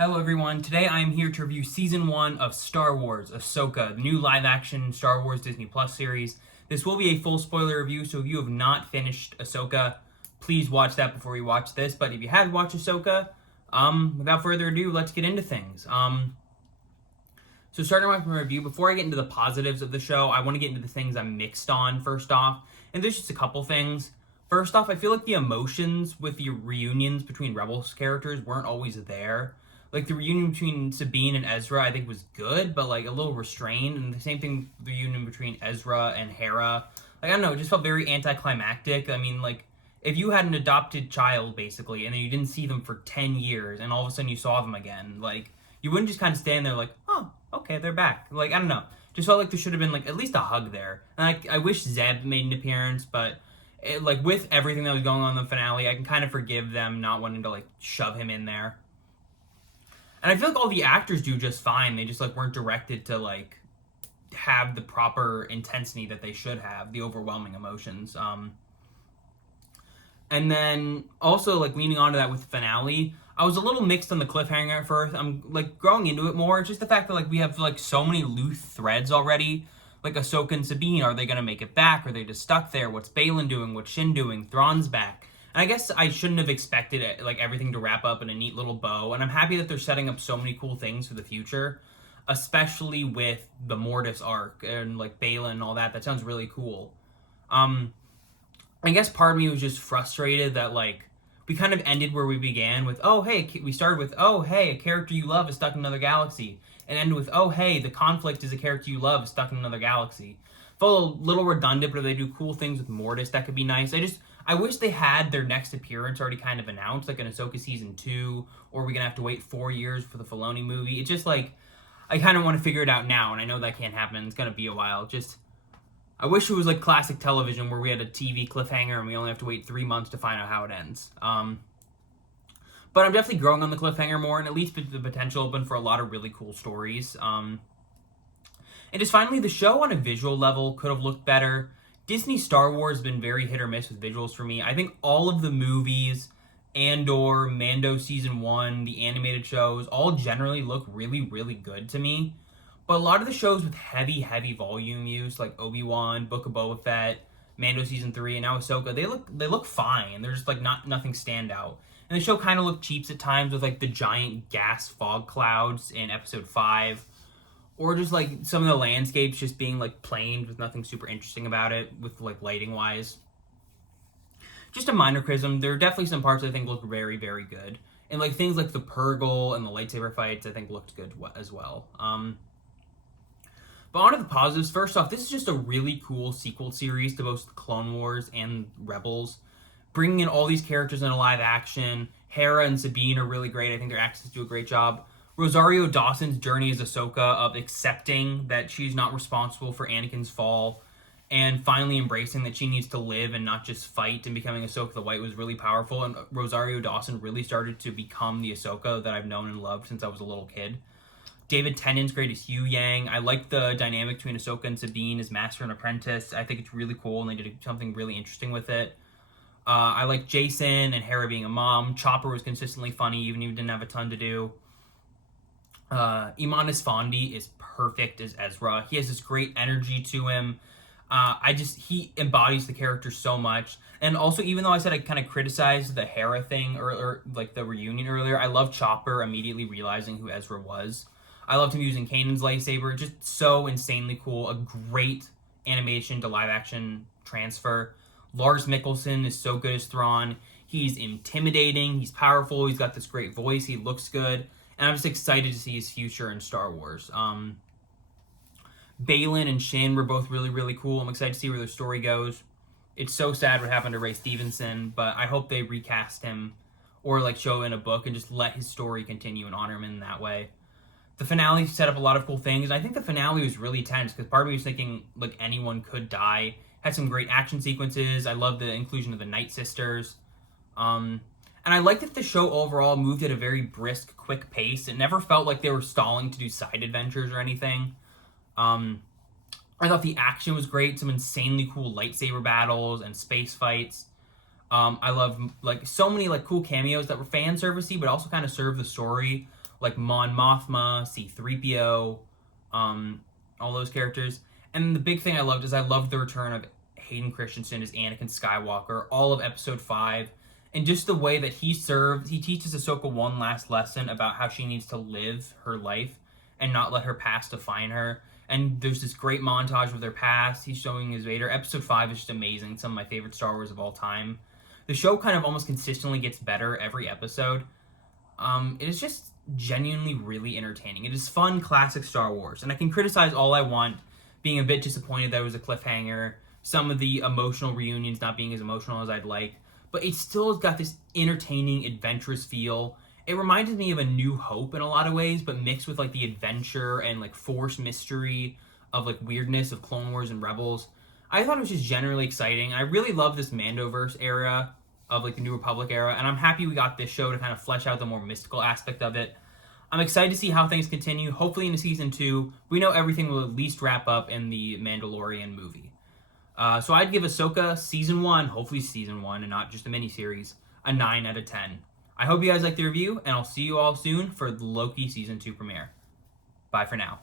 Hello everyone, today I am here to review Season 1 of Star Wars Ahsoka, the new live-action Star Wars Disney Plus series. This will be a full spoiler review, so if you have not finished Ahsoka, please watch that before you watch this. But if you have watched Ahsoka, without further ado, let's get into things. So starting with my review, before I get into the positives of the show, I want to get into the things I'm mixed on first off. And there's just a couple things. First off, I feel like the emotions with the reunions between Rebels characters weren't always there. Like, the reunion between Sabine and Ezra, I think, was good, but, like, a little restrained. And the same thing, the reunion between Ezra and Hera. Like, I don't know, it just felt very anticlimactic. I mean, like, if you had an adopted child, basically, and then you didn't see them for 10 years, and all of a sudden you saw them again, like, you wouldn't just kind of stand there like, oh, okay, they're back. Like, I don't know. Just felt like there should have been, like, at least a hug there. And I wish Zeb made an appearance, but, like, with everything that was going on in the finale, I can kind of forgive them not wanting to, like, shove him in there. And I feel like all the actors do just fine. They just, like, weren't directed to, like, have the proper intensity that they should have, the overwhelming emotions. And then also, like, leaning on to that with the finale, I was a little mixed on the cliffhanger at first. I'm, like, growing into it more. It's just the fact that, like, we have, like, so many loose threads already. Like, Ahsoka and Sabine, are they going to make it back? Are they just stuck there? What's Baylan doing? What's Shin doing? Thrawn's back. And I guess I shouldn't have expected it, like, everything to wrap up in a neat little bow. And I'm happy that they're setting up so many cool things for the future, especially with the Mortis arc and, like, Baylan and all that. That sounds really cool. I guess part of me was just frustrated that, like, we kind of ended where we began with, oh, hey, we started with, oh, hey, a character you love is stuck in another galaxy. And ended with, oh, hey, the conflict is a character you love is stuck in another galaxy. Felt a little redundant, but if they do cool things with Mortis, that could be nice. I wish they had their next appearance already kind of announced, like in Ahsoka Season 2, or we're going to have to wait 4 years for the Filoni movie. It's just like, I kind of want to figure it out now, and I know that can't happen. It's going to be a while. I wish it was like classic television where we had a TV cliffhanger and we only have to wait 3 months to find out how it ends. But I'm definitely growing on the cliffhanger more, and at least the potential open for a lot of really cool stories. And just finally, the show on a visual level could have looked better. Disney Star Wars has been very hit or miss with visuals for me. I think all of the movies, Andor, Mando Season 1, the animated shows, all generally look really, really good to me. But a lot of the shows with heavy, heavy volume use, like Obi-Wan, Book of Boba Fett, Mando Season 3, and now Ahsoka, they look fine. They're just, like, nothing stand out. And the show kind of looked cheap at times with, like, the giant gas fog clouds in Episode 5. Or just, like, some of the landscapes just being, like, plain with nothing super interesting about it, with, like, lighting-wise. Just a minor criticism. There are definitely some parts I think look very, very good. And, like, things like the Purrgil and the lightsaber fights I think looked good as well. But on to the positives. First off, this is just a really cool sequel series to both Clone Wars and Rebels. Bringing in all these characters in a live action. Hera and Sabine are really great. I think their actors do a great job. Rosario Dawson's journey as Ahsoka of accepting that she's not responsible for Anakin's fall and finally embracing that she needs to live and not just fight, and becoming Ahsoka the White was really powerful, and Rosario Dawson really started to become the Ahsoka that I've known and loved since I was a little kid. David Tennant's great as Hugh Yang. I like the dynamic between Ahsoka and Sabine as master and apprentice. I think it's really cool, and they did something really interesting with it. I like Jason and Hera being a mom. Chopper was consistently funny, even if he didn't have a ton to do. Iman Esfandi is perfect as Ezra. He has this great energy to him. He embodies the character so much. And also, even though I said I kind of criticized the Hera thing or like the reunion earlier, I love Chopper immediately realizing who Ezra was. I loved him using Kanan's lightsaber. Just so insanely cool. A great animation to live action transfer. Lars Mikkelsen is so good as Thrawn. He's intimidating. He's powerful. He's got this great voice. He looks good. And I'm just excited to see his future in Star Wars. Baylan and Shin were both really, really cool. I'm excited to see where their story goes. It's so sad what happened to Ray Stevenson, but I hope they recast him or, like, show in a book and just let his story continue and honor him in that way. The finale set up a lot of cool things. I think the finale was really tense because part of me was thinking, like, anyone could die. Had some great action sequences. I love the inclusion of the Night Sisters. And I liked that the show overall moved at a very brisk, quick pace. It never felt like they were stalling to do side adventures or anything. I thought the action was great. Some insanely cool lightsaber battles and space fights. I love, like, so many, like, cool cameos that were fan servicey, but also kind of served the story. like Mon Mothma, C-3PO, all those characters. And the big thing I loved is I loved the return of Hayden Christensen as Anakin Skywalker, all of Episode 5, and just the way that he teaches Ahsoka one last lesson about how she needs to live her life and not let her past define her. And there's this great montage of their past. He's showing his Vader. Episode 5 is just amazing. Some of my favorite Star Wars of all time. The show kind of almost consistently gets better every episode. It is just genuinely really entertaining. It is fun, classic Star Wars. And I can criticize all I want, being a bit disappointed that it was a cliffhanger, some of the emotional reunions not being as emotional as I'd like, but it still has got this entertaining, adventurous feel. It reminded me of A New Hope in a lot of ways, but mixed with like the adventure and like Force mystery of like weirdness of Clone Wars and Rebels. I thought it was just generally exciting. I really love this Mandoverse era of like the New Republic era, and I'm happy we got this show to kind of flesh out the more mystical aspect of it. I'm excited to see how things continue. Hopefully in season 2, we know everything will at least wrap up in the Mandalorian movie. So I'd give Ahsoka season 1, hopefully season 1 and not just a miniseries, a 9 out of 10. I hope you guys liked the review, and I'll see you all soon for the Loki season 2 premiere. Bye for now.